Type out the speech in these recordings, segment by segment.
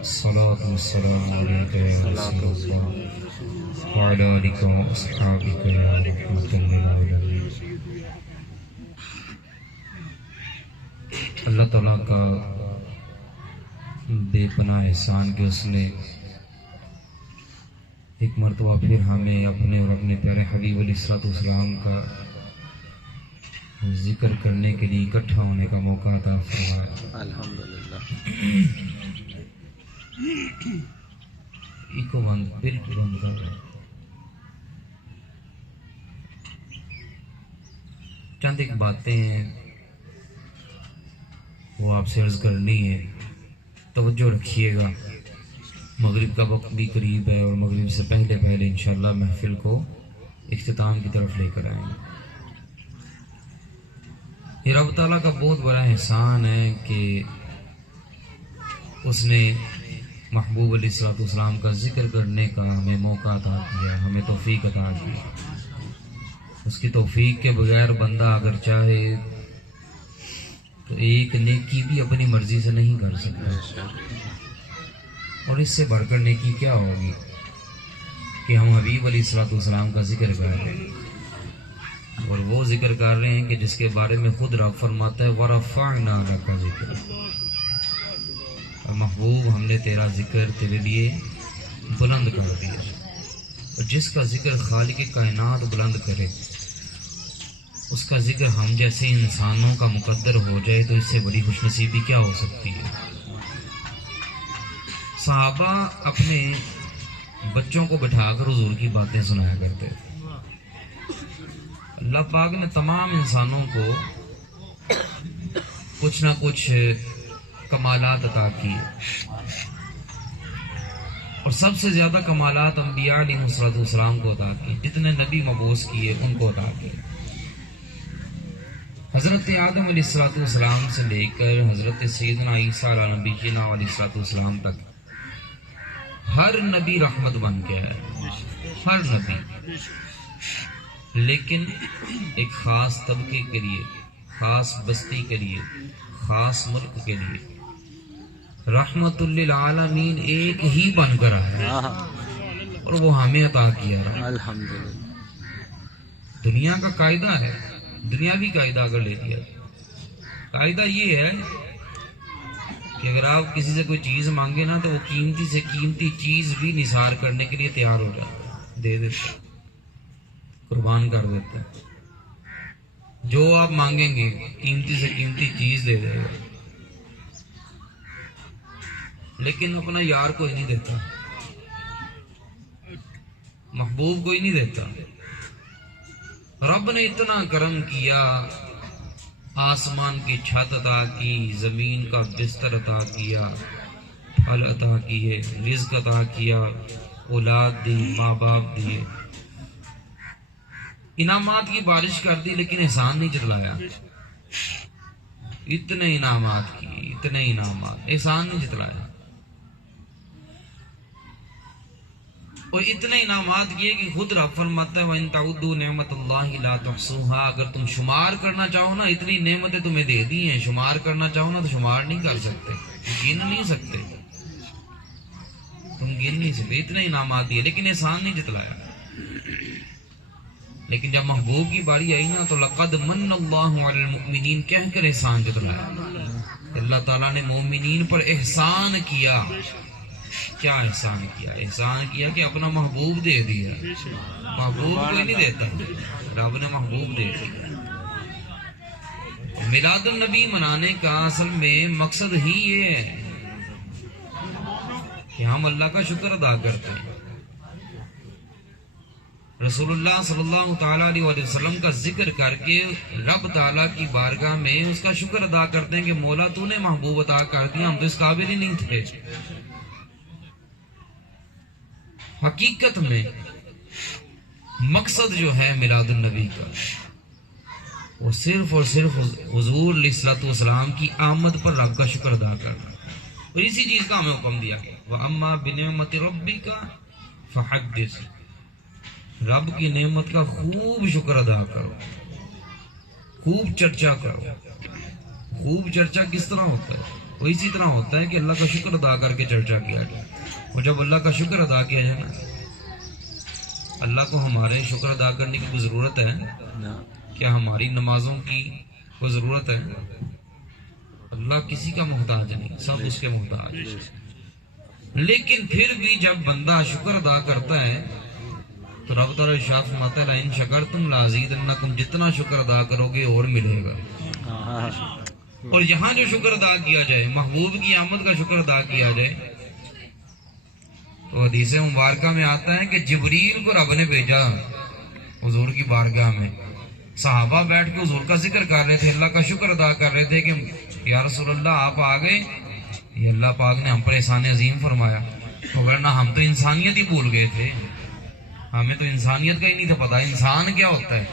الصلاة والسلام عليك يا رسول الله وعلى آلك وأصحابك يا رحمة للعالمين۔ اللہ تعالیٰ کا بے پناہ احسان کہ اس نے ایک مرتبہ پھر ہمیں اپنے اور اپنے پیارے حبیب علیہ السلام کا ذکر کرنے کے لیے اکٹھا ہونے کا موقع عطا فرمایا۔ الحمدللہ۔ ایکو بند بالکل بند کر رہے ہیں۔ چند ایک باتیں ہیں وہ آپ سے عرض کرنی ہے، توجہ رکھیے گا۔ مغرب کا وقت بھی قریب ہے اور مغرب سے پہلے پہلے انشاءاللہ محفل کو اختتام کی طرف لے کر آئیں گے۔ یہ رب تعالیٰ کا بہت بڑا احسان ہے کہ اس نے محبوب علیہ السلام کا ذکر کرنے کا ہمیں موقع عطا کیا، ہمیں توفیق عطا کی۔ اس کی توفیق کے بغیر بندہ اگر چاہے تو ایک نیکی بھی اپنی مرضی سے نہیں کر سکتا، اور اس سے بڑھ کر نیکی کیا ہوگی کہ ہم حبیب علیہ السلام کا ذکر کر رہے ہیں، اور وہ ذکر کر رہے ہیں کہ جس کے بارے میں خود رب فرماتا ہے وَرَفَعْنَا لَكَ ذِكْرَكَ، محبوب ہم نے تیرا ذکر تیرے لیے بلند کر دیا۔ اور جس کا ذکر خالق کائنات بلند کرے، اس کا ذکر ہم جیسے انسانوں کا مقدر ہو جائے تو اس سے بڑی خوش نصیبی کیا ہو سکتی ہے۔ صحابہ اپنے بچوں کو بٹھا کر حضور کی باتیں سنایا کرتے تھے۔ اللہ پاک نے تمام انسانوں کو کچھ نہ کچھ کمالات عطا کیے، اور سب سے زیادہ کمالات انبیاء علیہ السلام کو عطا کیے، جتنے نبی مبعوث کیے ان کو عطا کیے۔ حضرت آدم علیہ السلام سے لے کر حضرت سیدنا عیسیٰ علیہ السلام تک ہر نبی رحمت بن کے ہے، ہر نبی، لیکن ایک خاص طبقے کے لیے، خاص بستی کے لیے، خاص ملک کے لیے رحمت للعالمین ایک ہی بن کر آیا، اور وہ ہمیں عطا کیا۔ الحمدللہ۔ دنیا کا قاعدہ ہے، دنیاوی قاعدہ اگر لے لیا، قاعدہ یہ ہے کہ اگر آپ کسی سے کوئی چیز مانگے نا تو وہ قیمتی سے قیمتی چیز بھی نثار کرنے کے لیے تیار ہو جاتا، دے دیتا، قربان کر دیتا۔ جو آپ مانگیں گے قیمتی سے قیمتی چیز دے دے گا، لیکن اپنا یار کوئی نہیں دیتا، محبوب کوئی نہیں دیتا۔ رب نے اتنا کرم کیا، آسمان کی چھت عطا کی، زمین کا بستر عطا کیا، پھل عطا کیے، رزق عطا کیا، اولاد دی، ماں باپ دیے، انعامات کی بارش کر دی، لیکن احسان نہیں جتلایا۔ اتنے انعامات کیے، اتنے انعامات، احسان نہیں جتلایا۔ اور اتنے انعامات کیے کہ خود رب فرماتا ہے وَإِن تَعُدُّوا نِعْمَتَ اللَّهِ لَا تُحْصُوهَا، اگر تم شمار کرنا چاہو نا، اتنی نعمتیں تمہیں دے دی ہیں، شمار کرنا چاہو نا تو شمار نہیں کر سکتے، گن نہیں سکتے، تم گن نہیں سکتے، اتنے انعامات دیے، لیکن احسان نہیں جتلایا۔ لیکن جب محبوب کی باری آئی نا تو لَقَدْ مَنَّ اللَّهُ عَلَى الْمُؤْمِنِينَ کہہ کر احسان جتلایا۔ اللہ تعالیٰ نے مومنین پر احسان کیا۔ کیا احسان کیا؟ احسان کیا کہ اپنا محبوب دے دیا۔ محبوب کوئی نہیں دیتا، رب نے محبوب دے دیا۔ میلاد النبی منانے کا اصل میں مقصد ہی یہ ہے کہ ہم اللہ کا شکر ادا کرتے ہیں، رسول اللہ صلی اللہ تعالیٰ علیہ وسلم کا ذکر کر کے رب تعالیٰ کی بارگاہ میں اس کا شکر ادا کرتے ہیں کہ مولا تو نے محبوب عطا کر دیا، ہم تو اس قابل ہی نہیں تھے۔ حقیقت میں مقصد جو ہے میلاد النبی کا وہ صرف اور صرف حضور علیہ السلام کی آمد پر رب کا شکر ادا کرنا، اور اسی چیز کا ہمیں حکم دیا کہ وَأَمَّا بِنِعْمَةِ رَبِّكَ فَحَدِّثْ، رب کی نعمت کا خوب شکر ادا کرو، خوب چرچا کرو۔ خوب چرچا کس طرح ہوتا ہے؟ وہ اسی طرح ہوتا ہے کہ اللہ کا شکر ادا کر کے چرچا کیا جائے. اور جب اللہ کا شکر ادا کیا جائے نا, اللہ کو ہمارے شکر ادا کرنے کی کوئی ضرورت ہے؟ کیا ہماری نمازوں کی کوئی ضرورت ہے؟ اللہ کسی کا محتاج نہیں, سب اس کے محتاج. لیکن پھر بھی جب بندہ شکر ادا کرتا ہے تو رب تعالیٰ ارشاد فرماتا ہے لئن شکرتم لازیدنکم, جتنا شکر ادا کرو گے اور ملے گا. اور یہاں جو شکر ادا کیا جائے, محبوب کی آمد کا شکر ادا کیا جائے, تو حدیث مبارکہ میں آتا ہے کہ جبریل کو رب نے بھیجا حضور کی بارگاہ میں. صحابہ بیٹھ کے حضور کا ذکر کر رہے تھے, اللہ کا شکر ادا کر رہے تھے کہ یا رسول اللہ آپ آ گئے, یہ اللہ پاک نے ہم پر احسان عظیم فرمایا. ورنہ ہم تو انسانیت ہی بھول گئے تھے, ہمیں تو انسانیت کا ہی نہیں تھا پتا انسان کیا ہوتا ہے.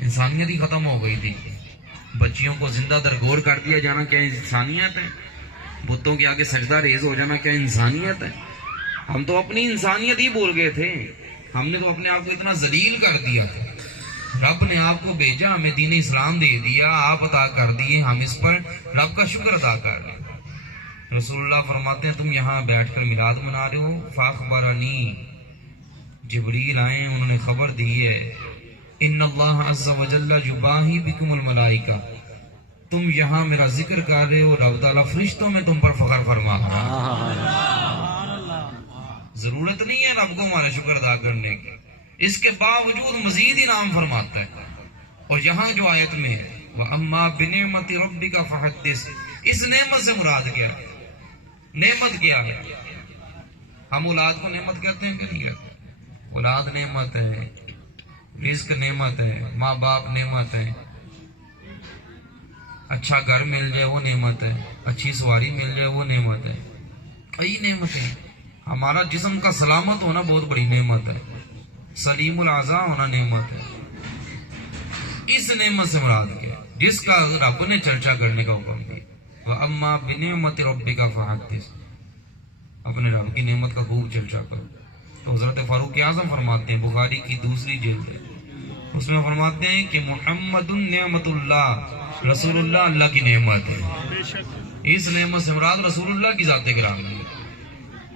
انسانیت ہی ختم ہو گئی تھی. بچیوں کو زندہ درگور کر دیا جانا کیا انسانیت ہے؟ بتوں کے آگے سجدہ ریز ہو جانا کیا انسانیت ہے؟ ہم تو اپنی انسانیت ہی بھول گئے تھے. ہم نے تو اپنے آپ کو اتنا ذلیل کر دیا تھا. رب نے آپ کو بھیجا, ہمیں دین اسلام دے دیا, آپ عطا کر دیے, ہم اس پر رب کا شکر ادا کر رہے ہیں. رسول اللہ فرماتے ہیں تم یہاں بیٹھ کر میلاد منا رہے ہو, فاخبرنی, جبریل آئے, انہوں نے خبر دی ہے, ان اللہ عز و جل یباہی بکم الملائکہ, تم یہاں میرا ذکر کر رہے ہو, رب تعالیٰ فرشتوں میں تم پر فخر فرما رہا ہے. ضرورت نہیں ہے رب کو ہمارا شکر ادا کرنے کی, اس کے باوجود مزید انعام فرماتا ہے. اور یہاں جو آیت میں ہے وَأَمَّا بِنِعْمَةِ رَبِّكَ فَحَدِّثْ, اس نعمت سے مراد کیا ہے؟ نعمت کیا ہے؟ ہم اولاد کو نعمت کہتے ہیں کہ نہیں کہتے؟ اولاد نعمت ہے, رزق نعمت ہے, ماں باپ نعمت ہے, اچھا گھر مل جائے وہ نعمت ہے, اچھی سواری مل جائے وہ نعمت ہے, کئی نعمتیں. ہمارا جسم کا سلامت ہونا بہت بڑی نعمت ہے, سلیم الاعضاء ہونا نعمت ہے. اس نعمت سے مراد کیا جس کا رب نے چرچا کرنے کا حکم دیا, وَأَمَّا بِنِعْمَةِ رَبِّكَ فَحَدِّثْ, اپنے رب کی نعمت کا خوب چرچا کرو. تو حضرت فاروق اعظم فرماتے ہیں, بخاری کی دوسری جلد ہے, اس میں فرماتے ہیں کہ محمد نعمت اللہ, رسول اللہ اللہ کی نعمت ہے. اس نعمت سے مراد رسول اللہ کی ذات گرامی ہے.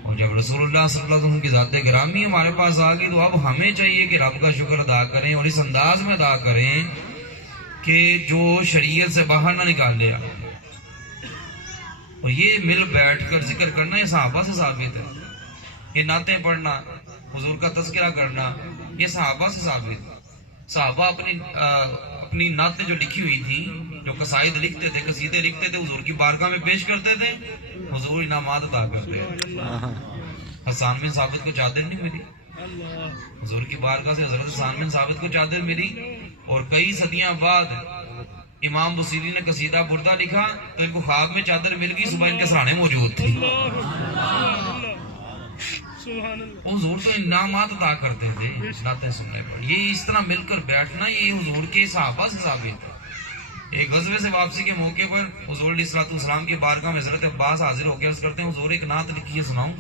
اور جب رسول اللہ صلی اللہ علیہ وسلم کی ذات گرامی ہمارے پاس آ گئی تو اب ہمیں چاہیے کہ رب کا شکر ادا کریں, اور اس انداز میں ادا کریں کہ جو شریعت سے باہر نہ نکال لیا. اور یہ مل بیٹھ کر ذکر کرنا یہ صحابہ سے ثابت ہے. یہ نعتیں پڑھنا, حضور کا تذکرہ کرنا, یہ صحابہ سے ثابت ہے. صحابہ اپنی نعتیں جو لکھی ہوئی تھی, جو قصائد لکھتے تھے, قصیدے لکھتے تھے, حضور کی بارگاہ میں پیش کرتے تھے, حضور انعامات عطا کرتے ہیں. حسان بن ثابت کو چادر نہیں ملی, حضور کی بارگاہ سے حضرت حسان بن ثابت کو چادر ملی. اور کئی صدیاں بعد امام بصیری نے قصیدہ بردہ لکھا تو ان کو خواب میں چادر مل گئی, صبح ان کے سرانے موجود تھی. حضور تو انعامات عطا کرتے تھے نعتیں سننے پر. یہ اس طرح مل کر بیٹھنا یہ حضور کے صحابہ سے ثابت ہے. ایک غزوے سے واپسی کے موقع پر حضور علیہ السلام کی بارگاہ میں حضرت عباس حاضر ہو کے عرض کرتے ہیں, حضور ایک نعت لکھی ہے سناؤں؟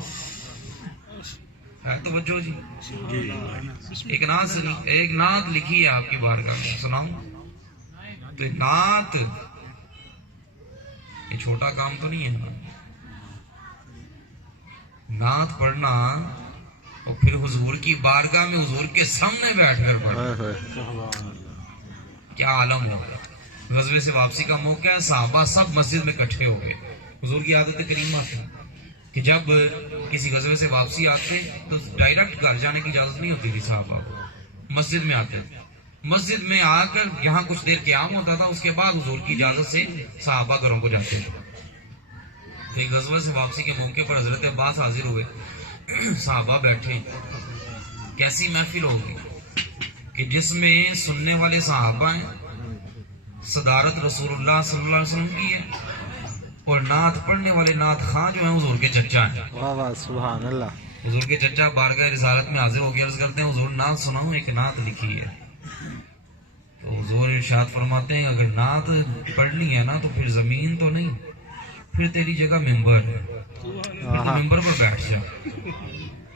ہے توجہ جی, ایک نعت لکھی ہے آپ کی بارگاہ میں, سناؤں؟ تو نعت یہ چھوٹا کام تو نہیں ہے. نعت پڑھنا اور پھر حضور کی بارگاہ میں حضور کے سامنے بیٹھ کر پڑھنا, کیا عالم ہو. غزوے سے واپسی کا موقع ہے, صحابہ سب مسجد میں اکٹھے ہو گئے. حضور کی عادت کریمہ تھی کہ جب کسی غزوے سے واپسی آتے تو ڈائریکٹ گھر جانے کی اجازت نہیں ہوتی تھی صحابہ کو, مسجد میں آتے. مسجد میں آ کر یہاں کچھ دیر قیام ہوتا تھا, اس کے بعد حضور کی اجازت سے صحابہ گھروں کو جاتے تھے. ایک غزوہ سے واپسی کے موقع پر حضرت عباس حاضر ہوئے, صحابہ بیٹھے. کیسی محفل ہوگی کہ جس میں سننے والے صحابہ ہیں, صدارت رسول اللہ صلی اللہ علیہ وسلم کی ہے, اور نعت پڑھنے والے نعت خواں جو ہیں حضور کے چچا ہیں. واہ واہ سبحان اللہ. حضور کے چچا بارگاہ رسالت میں حاضر ہو کے عرض کرتے ہیں, حضور نعت سناؤں, ایک نعت لکھی ہے. تو حضور ارشاد فرماتے ہیں اگر نعت پڑھنی ہے نا تو پھر زمین تو نہیں, پھر تیری جگہ ممبر ہے, پھر تو ممبر پر بیٹھ جا.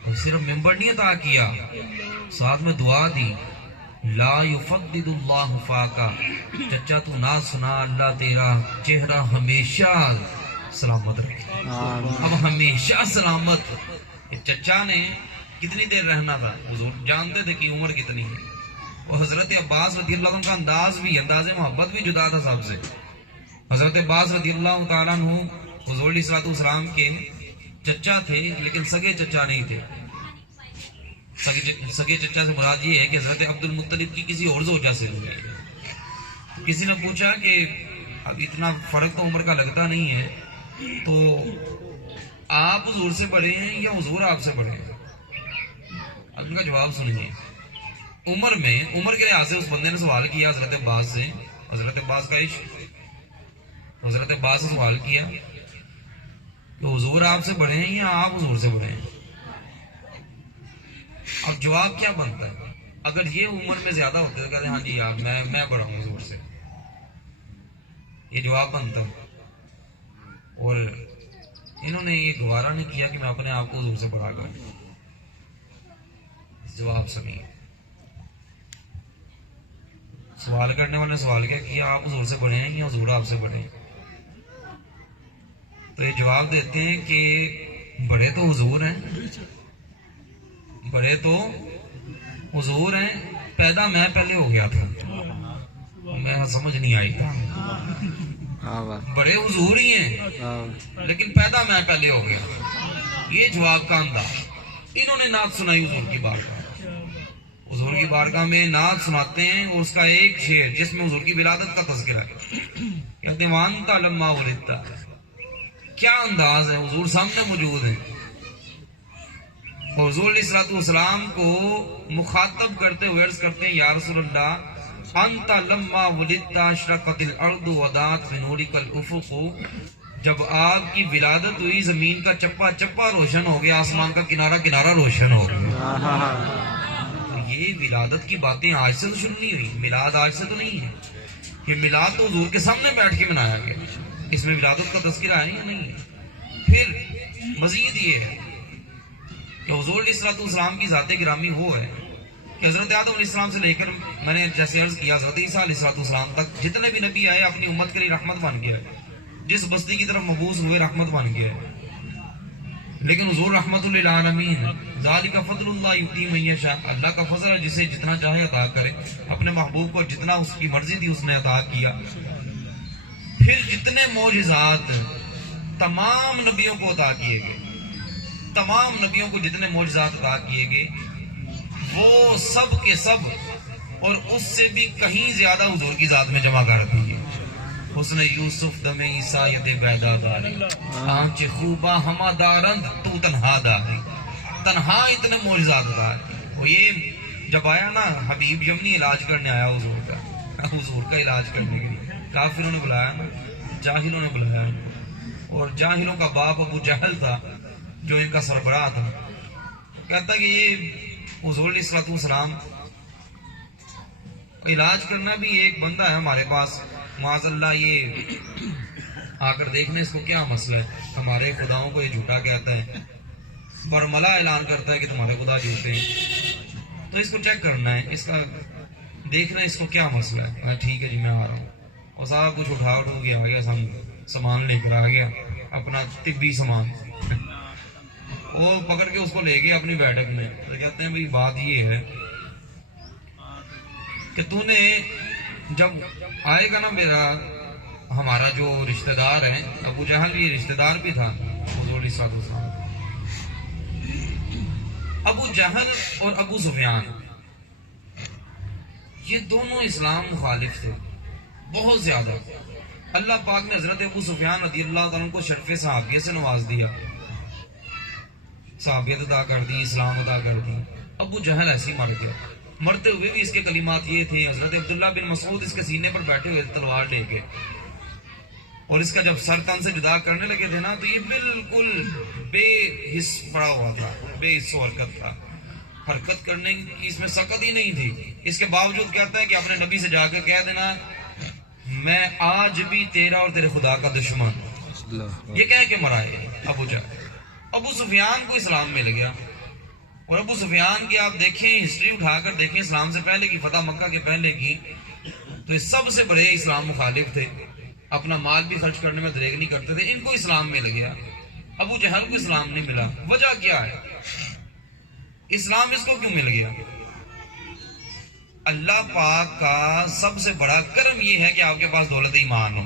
تو صرف ممبر نہیں عطا کیا, ساتھ میں دعا دی, لا یفقد اللہ فاقا, چچا تو نہ سنا, اللہ تیرا چہرہ ہمیشہ سلامت رکھے، اب ہمیشہ سلامت۔ چچا نے کتنی دیر رہنا تھا؟ حضور جانتے تھے کہ عمر کتنی ہے۔ اور حضرت عباس رضی اللہ عنہ کا انداز بھی، انداز محبت بھی جدا تھا سب سے۔ حضرت عباس رضی اللہ تعالیٰ عنہ حضور علیہ الصلوۃ والسلام کے چچا تھے، لیکن سگے چچا نہیں تھے۔ سگے چچا سے مراد یہ ہے کہ حضرت عبد المطلب کی کسی اور زوجہ سے ہوئی ہے۔ کسی نے پوچھا کہ اب اتنا فرق تو عمر کا لگتا نہیں ہے، تو آپ حضور سے بڑے ہیں یا حضور آپ سے بڑے ہیں؟ اب ان کا جواب سنیے۔ عمر کے لحاظ سے اس بندے نے سوال کیا حضرت عباس سے، حضرت عباس کا عشق، حضرت عباس سے سوال کیا کہ حضور آپ سے بڑے ہیں یا آپ حضور سے بڑے ہیں؟ اب جواب کیا بنتا ہے؟ اگر یہ عمر میں زیادہ ہوتے تو کہتے ہیں ہاں جی یار میں بڑا ہوں حضور سے، یہ جواب بنتا ہے۔ اور انہوں نے یہ گوارا نہیں کیا کہ میں اپنے آپ کو حضور سے بڑا کروں۔ جواب سنیے، سوال کرنے والے نے سوال کیا آپ حضور سے بڑے ہیں یا حضور آپ سے بڑے ہیں؟ تو یہ جواب دیتے ہیں کہ بڑے تو حضور ہیں، بڑے تو حضور ہیں، پیدا میں پہلے ہو گیا تھا، میں سمجھ نہیں آئی تھا، بڑے حضور ہی ہیں لیکن پیدا میں پہلے ہو گیا۔ یہ جواب کا انداز۔ انہوں نے نعت سنائی حضور کی بارگاہ، حضور کی بارگاہ میں نعت سناتے ہیں، اور اس کا ایک شعر جس میں حضور کی ولادت کا تذکرہ ہے، کہتے ہیں وانتا لما ولدتا۔ کیا انداز ہے، حضور سامنے موجود ہیں، اور حضور علیہ الصلوۃ والسلام کو مخاطب کرتے ہوئے عرض کرتے ہیں یا رسول اللہ انت لما ولدت اشرقت الارض وضاءت بنورک الافق۔ جب آپ کی ولادت ہوئی زمین کا چپا چپا روشن ہو گیا، آسمان کا کنارہ کنارہ روشن ہو گیا۔ یہ ولادت کی باتیں آج سے تو شروع نہیں ہوئی، میلاد آج سے تو نہیں ہے، یہ میلاد تو حضور کے سامنے بیٹھ کے منایا گیا، اس میں ولادت کا تذکرہ ہے یا نہیں ہے؟ پھر مزید یہ ہے کہ حضور علیہ الصلوۃ والسلام کی ذات گرامی وہ ہے کہ حضرت آدم علیہ السلام سے لے کر میں نے جیسے عرض کیا حضرت عیسیٰ علیہ الصلوۃ والسلام تک جتنے بھی نبی آئے اپنی امت کے لیے رحمت بن گیا ہے، جس بستی کی طرف مبعوث ہوئے رحمت بن گیا ہے۔ لیکن حضور رحمت للعالمین، ذالک فضل اللہ یؤتی من یشاء، اللہ کا فضل ہے جسے جتنا چاہے عطا کرے، اپنے محبوب کو جتنا اس کی مرضی تھی اس نے عطا کیا۔ پھر جتنے معجزات تمام نبیوں کو عطا کیے گئے، تمام نبیوں کو جتنے معجزات عطا کیے گئے وہ سب کے سب اور اس سے بھی کہیں زیادہ حضور کی ذات میں جمع کر دیے۔ حسن یوسف دم عیسیٰ ید بیدا داری، آنچ خوبا ہما دارند تو تنہا داری۔ تنہا اتنے معجزات عطا ہے۔ وہ یہ جب آیا نا حبیب یمنی علاج کرنے آیا حضور کا علاج کرنے کے لیے، کافروں نے بلایا نا، جاہلوں نے بلایا، اور جاہلوں کا باپ ابو جہل تھا جو ان کا سربراہ تھا، کہتا کہ یہ حضور علیہ الصلوۃ والسلام علاج کرنا بھی ایک بندہ ہے ہمارے پاس، معاذ اللہ یہ آ کر دیکھنے اس کو کیا مسئلہ ہے، ہمارے خداؤں کو یہ جھوٹا کہتا ہے، برملا اعلان کرتا ہے کہ تمہارے خدا جھوٹے ہیں، تو اس کو چیک کرنا ہے، اس کا دیکھنا اس کو کیا مسئلہ ہے۔ ٹھیک ہے جی میں آ رہا ہوں، اور سارا کچھ اٹھا کے آ گیا، سامان لے کر آ گیا، اپنا طبی سامان، وہ پکڑ کے اس کو لے گئے اپنی بیٹھک میں، تو کہتے ہیں بھئی بات یہ ہے کہ تو نے جب آئے گا نا ہمارا جو رشتہ دار ہے، ابو جہل بھی رشتہ دار بھی تھا حضور علیہ الصلوۃ والسلام، ابو جہل اور ابو سفیان یہ دونوں اسلام مخالف تھے بہت زیادہ۔ اللہ پاک نے حضرت ابو سفیان رضی اللہ عنہ کو شرف صحابیت سے نواز دیا، صحابیت ادا کر دی، اسلام ادا کر دی۔ ابو جہل ایسے ہی مر گیا، مرتے ہوئے بھی اس کے کلمات یہ تھے، حضرت عبداللہ بن مسعود اس کے سینے پر بیٹھے ہوئے تلوار لے کے، اور اس کا جب سر تن سے جدا کرنے لگے تھے نا تو یہ بالکل بے حس پڑا ہوا تھا، بے حس و حرکت تھا، حرکت کرنے کی اس میں سکت ہی نہیں تھی۔ اس کے باوجود کہتا ہے کہ اپنے نبی سے جا کر کہہ دینا میں آج بھی تیرا اور تیرے خدا کا دشمن، یہ کہہ کے مرائے ابو جہل۔ ابو سفیان کو اسلام مل گیا، اور ابو سفیان کی آپ دیکھیں ہسٹری اٹھا کر دیکھیں، اسلام سے پہلے کی، فتح مکہ کے پہلے کی، تو یہ سب سے بڑے اسلام مخالف تھے، اپنا مال بھی خرچ کرنے میں دریغ نہیں کرتے تھے. ان کو اسلام مل گیا, ابو جہل کو اسلام نہیں ملا. وجہ کیا ہے؟ اسلام اس کو کیوں مل گیا؟ اللہ پاک کا سب سے بڑا کرم یہ ہے کہ آپ کے پاس دولت ایمان ہو.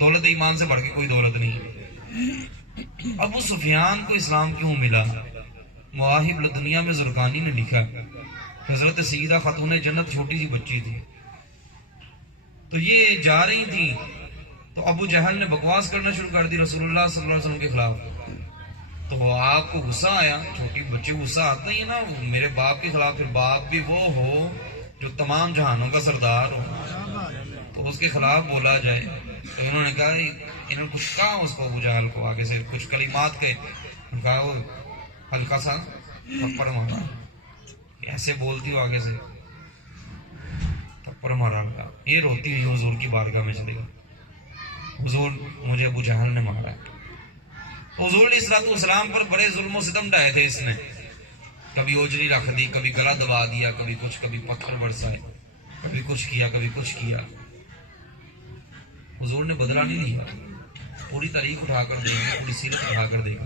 دولت ایمان سے بڑھ کے کوئی دولت نہیں. ابو سفیان کو اسلام کیوں ملا؟ مواہب الدنیا میں زرقانی نے لکھا, حضرت سیدہ خاتون جنت چھوٹی سی بچی تھی, تو یہ جا رہی تھی تو ابو جہل نے بکواس کرنا شروع کر دی رسول اللہ صلی اللہ علیہ وسلم کے خلاف. تو وہ آپ کو غصہ آیا, چھوٹی بچے غصہ آتا ہی ہے نا, میرے باپ کے خلاف, پھر باپ بھی وہ ہو جو تمام جہانوں کا سردار ہو, تو اس کے خلاف بولا جائے. تو انہوں نے کہا, انہوں نے کچھ کہا اس کو, ابو جہل کو آگے سے کچھ کلمات کے کہا, وہ ہلکا سا تھپڑ مارا, ایسے بولتی ہو آگے سے, تھپڑ مارا. یہ روتی ہوئی حضور کی بارگاہ میں چلے گئی, حضور مجھے ابو جہل نے مارا ہے. حضور علیہ الصلوۃ والسلام پر بڑے ظلم و ستم ڈھائے تھے اس نے, کبھی اوجری رکھ دی, کبھی گلا دبا دیا, کبھی کچھ, کبھی پتھر برسائے, کبھی کچھ کیا, کبھی کچھ کیا. حضور نے بدلہ نہیں لیا, پوری تاریخ اٹھا کر دے گی, پوری سیرت اٹھا کر دے گی,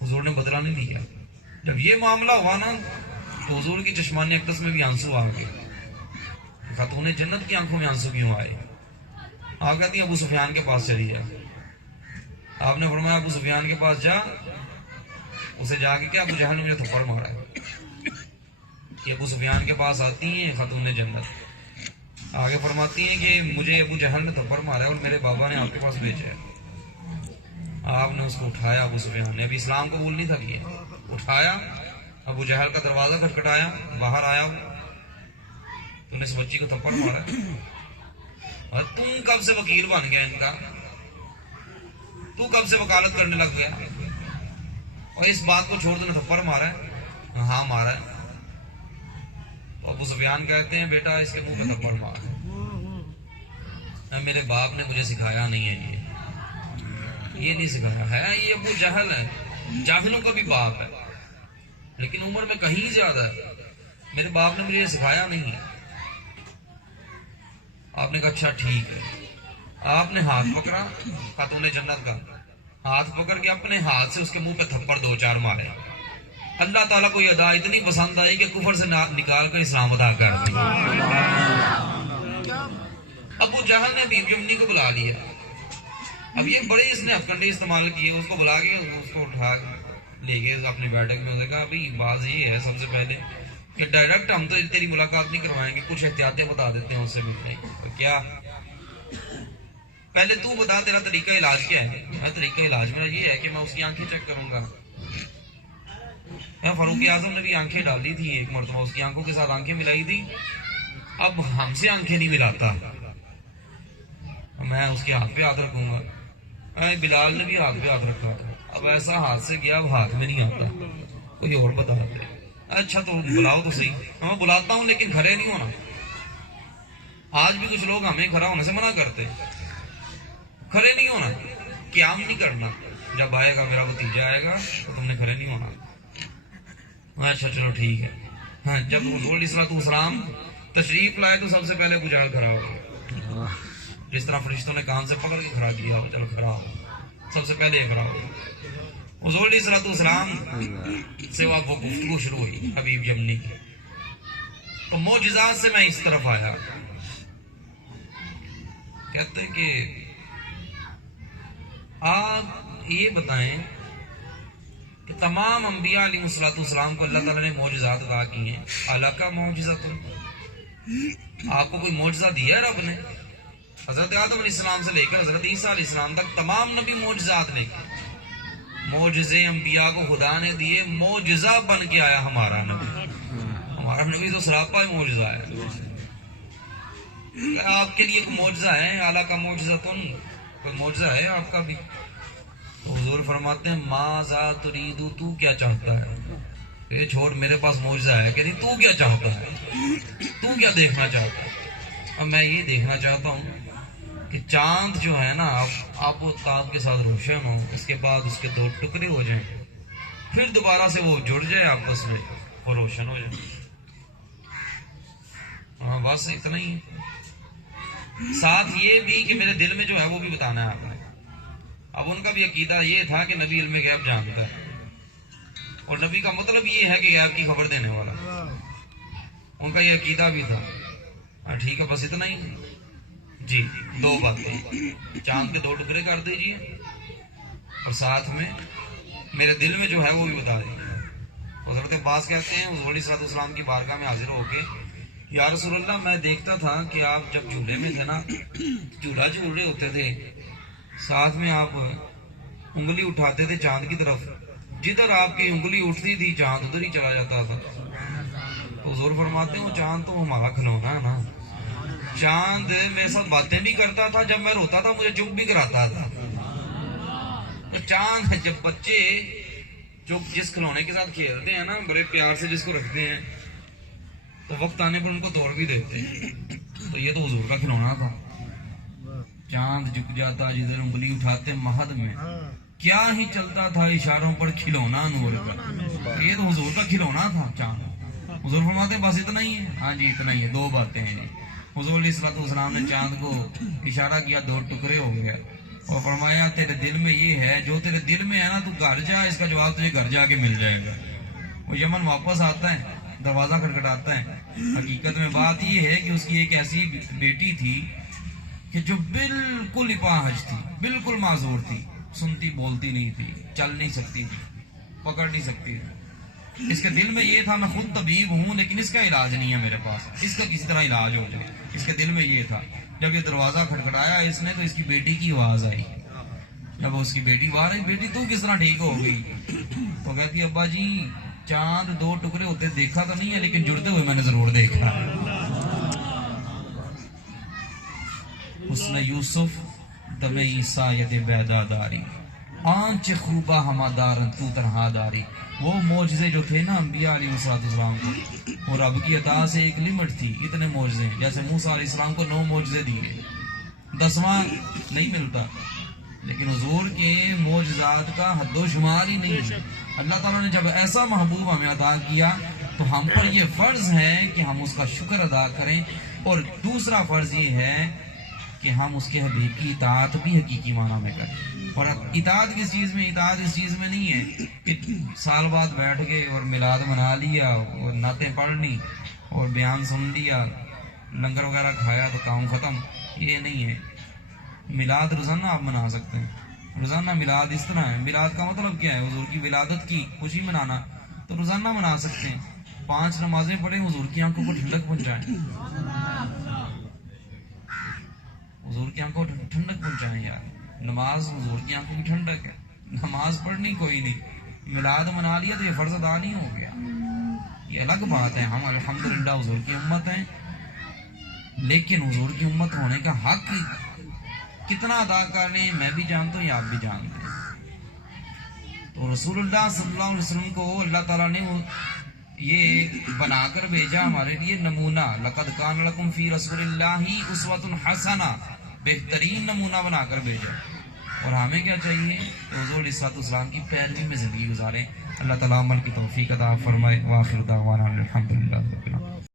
حضور نے بدلہ نہیں لیا. جب یہ معاملہ ہوا نا تو حضور کی چشمان اقدس میں بھی آنسو آ گئے. خاتون جنت کی آنکھوں میں آنسو کیوں آئے؟ آ کہتی ابو سفیان کے پاس چلی جا. آپ نے فرمایا ابو سفیان کے پاس جا, اسے جا کے کیا, ابو جہل نے مجھے تھپڑ مارا ہے. کہ ابو سفیان کے پاس آتی ہیں خاتون جنت, آگے فرماتی ہیں کہ مجھے ابو جہل نے تھپڑ مارا ہے اور میرے بابا نے آپ کے پاس بھیجا ہے. آپ نے اس کو اٹھایا, ابو سفیان نے ابھی اسلام قبول نہیں تھا کیا, اٹھایا, ابو جہل کا دروازہ کھٹکھٹایا, باہر آیا, تو نے اس بچی کو تھپڑ مارا ہے, اور تم کب سے وکیل بن گیا ان کا, تو کب سے وکالت کرنے لگ گیا, اور اس بات کو چھوڑ تو نے تھپڑ مارا ہے؟ ہاں مارا ہے. تو ابو سفیان کہتے ہیں بیٹا اس کے منہ پہ تھپڑ مار, میرے باپ نے مجھے سکھایا نہیں ہے, یہ نہیں سکھایا ہے, یہ ابو جہل ہے, جاہلوں کا بھی باپ ہے, لیکن عمر میں کہیں زیادہ ہے, میرے باپ نے مجھے یہ سکھایا نہیں ہے. آپ نے کہا اچھا ٹھیک ہے. آپ نے ہاتھ پکڑا خاتون جنت کا, ہاتھ پکڑ کے اپنے ہاتھ سے اس کے منہ پہ تھپڑ 2-4 مارے. اللہ تعالیٰ کو یہ ادا اتنی پسند آئی کہ کفر سے نکال کر اسلام ادا کر دی. ابو جہل نے بیوی امنی کو بلا لیا. اب یہ بڑے اس نے ہتھکنڈے استعمال کیے, اس کو بلا کے اس کو اٹھا لے گئے اپنی بیٹھک میں. انہوں نے کہا بھائی بات یہ ہے سب سے پہلے کہ ڈائریکٹ ہم تو تیری ملاقات نہیں کروائیں گے, کچھ احتیاطیں بتا دیتے ہیں اس سے ملنے. کیا پہلے تو بتا تیرا طریقہ علاج کیا ہے؟ طریقہ علاج میرا یہ ہے کہ میں اس کی آنکھیں چیک کروں گا. فاروق اعظم نے بھی آنکھیں ڈال دی تھی ایک مرتبہ, اس کی آنکھوں کے ساتھ آنکھیں ملائی تھی. اب ہم سے آنکھیں نہیں ملاتا, میں اس کے ہاتھ پہ ہاتھ رکھوں گا. بلال نے بھی ہاتھ پہ ہاتھ رکھا تھا, اب ایسا ہاتھ سے گیا اب ہاتھ میں نہیں آتا, کوئی اور بتا دے. اچھا تو بلاؤ تو صحیح. میں بلاتا ہوں لیکن کھڑے نہیں ہونا. آج بھی کچھ لوگ ہمیں کھڑا ہونے سے منع کرتے, کھڑے نہیں ہونا, قیام نہیں کرنا. جب آئے گا میرا بھتیجا آئے گا تو تم نے کھڑے نہیں ہونا. اچھا چلو ٹھیک ہے. ہاں, جب حضور علیہ الصلوۃ والسلام تشریف لائے تو سب سے پہلے ابو جہل کھڑا ہو, جس طرح فرشتوں نے کان سے پکڑ کے کھڑا کیا, چلو کھڑا ہو, سب سے پہلے کھڑا ہو. حضور علیہ الصلوۃ والسلام سے وہ گفتگو شروع ہوئی حبیب یمنی کی. تو معجزات سے میں اس طرف آیا. کہتے ہیں کہ آپ یہ بتائیں کہ تمام انبیاء علیہ السلام کو اللہ تعالیٰ نے معجزات عطا کی ہیں. اعلیٰ کا معجزات, آپ کو کوئی معجزہ دیا ہے رب نے؟ حضرت آدم علیہ السلام سے لے کر حضرت عیسیٰ علیہ السلام تک تمام نبی معجزات نے کی. معجزے انبیاء کو خدا نے دیے, معجزہ بن کے آیا ہمارا نبی. ہمارا نبی تو سراپا معجزہ ہے. آپ کے لیے کوئی معجزہ ہے؟ اعلیٰ کا معجزہ کوئی معجزہ ہے آپ کا بھی؟ تو حضور فرماتے ہیں ماذا تریدو, تو کیا چاہتا ہے؟ یہ چھوڑ, میرے پاس معجزہ ہے کہ نہیں, تو کیا چاہتا ہے, تو کیا دیکھنا چاہتا ہے؟ اب میں یہ دیکھنا چاہتا ہوں کہ چاند جو ہے نا آپ و تاب کے ساتھ روشن ہو, اس کے بعد اس کے 2 ٹکڑے ہو جائیں, پھر دوبارہ سے وہ جڑ جائے آپس میں اور روشن ہو جائے. ہاں بس اتنا ہی ہے. ساتھ یہ بھی کہ میرے دل میں جو ہے وہ بھی بتانا ہے آپ نے. اب ان کا بھی عقیدہ یہ تھا کہ نبی علم غیب جانتا ہے، اور نبی کا مطلب یہ ہے کہ غیب کی خبر دینے والا. ان کا یہ عقیدہ بھی تھا. ہاں ٹھیک ہے، بس اتنا ہی جی. دو باتیں، چاند کے 2 ٹکڑے کر دیجئے اور ساتھ میں میرے دل میں جو ہے وہ بھی بتا دیجیے. حضرت عباس کہتے ہیں حضور علیہ الصلوۃ والسلام کی بارگاہ میں حاضر ہو کے، یا رسول اللہ میں دیکھتا تھا کہ آپ جب جھولے میں تھے نا، جھولا جھول رہے ہوتے تھے، ساتھ میں آپ انگلی اٹھاتے تھے چاند کی طرف، جدھر آپ کی انگلی اٹھتی تھی چاند ادھر ہی چلا جاتا تھا. تو حضور فرماتے ہیں وہ چاند تو ہمارا کھلونا ہے نا. چاند میرے ساتھ باتیں بھی کرتا تھا، جب میں روتا تھا مجھے چپ بھی کراتا تھا. تو چاند جب بچے جو جس کھلونے کے ساتھ کھیلتے ہیں نا، بڑے پیار سے جس کو رکھتے ہیں، تو وقت آنے پر ان کو توڑ بھی دیتے ہیں. تو یہ تو حضور کا کھلونا تھا. چاند جھک جاتا جدھر انگلی اٹھاتے مہد میں، کیا ہی چلتا تھا اشاروں پر کھلونا نور کا. یہ تو حضور کا کھلونا تھا چاند. حضور فرماتے ہیں بس اتنا ہی ہے. ہاں جی اتنا ہی ہے. 2 باتیں ہیں جی. حضور علیہ الصلوۃ والسلام نے چاند کو اشارہ کیا، 2 ٹکڑے ہو گیا اور فرمایا تیرے دل میں یہ ہے، جو تیرے دل میں ہے نا تو گھر جا، اس کا جواب تجھے گھر جا کے مل جائے گا. وہ یمن واپس آتا ہے، دروازہ کھٹکھٹاتا ہے. حقیقت میں بات یہ ہے کہ اس کی ایک ایسی بیٹی تھی کہ جو بالکل اپاہج تھی، بالکل معذور تھی، سنتی بولتی نہیں تھی، چل نہیں سکتی تھی، پکڑ نہیں سکتی تھی. اس کے دل میں یہ تھا میں خود طبیب ہوں لیکن اس کا علاج نہیں ہے میرے پاس، اس کا کسی طرح علاج ہو جائے. اس کے دل میں یہ تھا. جب یہ دروازہ کھٹکھٹایا اس نے تو اس کی بیٹی کی آواز آئی. جب اس کی بیٹی باہر آئی، بیٹی تو کس طرح ٹھیک ہو گئی؟ تو کہتی ابا جی چاند 2 ٹکڑے ہوتے دیکھا تو نہیں ہے لیکن جڑتے ہوئے میں نے ضرور دیکھا. حسن یوسف دم عیسیٰ ید بیدا داری، آنچ خوبہ ہما دارن تو تنہا داری. وہ معجزے جو تھے نا انبیاء علیہ السلام کو، وہ رب کی عطا سے ایک لمٹ تھی. اتنے معجزے جیسے موسیٰ علیہ السلام کو 9 معجزے دیے، 10واں نہیں ملتا. لیکن حضور کے معجزات کا حد و شمار ہی نہیں ہے. اللہ تعالیٰ نے جب ایسا محبوب ہمیں عطا کیا تو ہم پر یہ فرض ہے کہ ہم اس کا شکر ادا کریں، اور دوسرا فرض یہ ہے کہ ہم اس کے حبیب کی اطاعت بھی حقیقی معنی میں کریں. اور اطاعت کس چیز میں؟ اطاعت اس چیز میں نہیں ہے کہ سال بعد بیٹھ گئے اور میلاد منا لیا اور نعتیں پڑھ لی اور بیان سن لیا، لنگر وغیرہ کھایا تو کام ختم. یہ نہیں ہے. میلاد روزانہ آپ منا سکتے ہیں. روزانہ میلاد اس طرح ہے. میلاد کا مطلب کیا ہے؟ حضور کی ولادت کی خوشی منانا. تو روزانہ منا سکتے ہیں. 5 نمازیں پڑھیں، حضور کی آنکھوں کو ٹھنڈک پہنچائیں. حضور کی آنکھوں کو ٹھنڈک پہنچائیں یار. نماز حضور کی آنکھوں کی ٹھنڈک ہے. نماز پڑھنی کوئی نہیں، میلاد منا لیا تو یہ فرض ادا نہیں ہو گیا. یہ الگ بات ہے. ہم الحمدللہ حضور کی امت ہیں، لیکن حضور کی امت ہونے کا حق کتنا ادا کرنے میں بھی جانتا ہوں، یا آپ بھی جانتے ہیں. تو رسول اللہ صلی اللہ علیہ وسلم کو اللہ تعالیٰ نے یہ بنا کر بھیجا ہمارے لیے نمونہ. لقد کان لکم فی رسول اللہ اسوۃ حسنہ، بہترین نمونہ بنا کر بھیجا. اور ہمیں کیا چاہیے؟ حضور علیہ السلام کی پیروی میں زندگی گزاریں. اللہ تعالیٰ عمل کی توفیق عطا فرمائے. وآخر دعوانا الحمدللہ.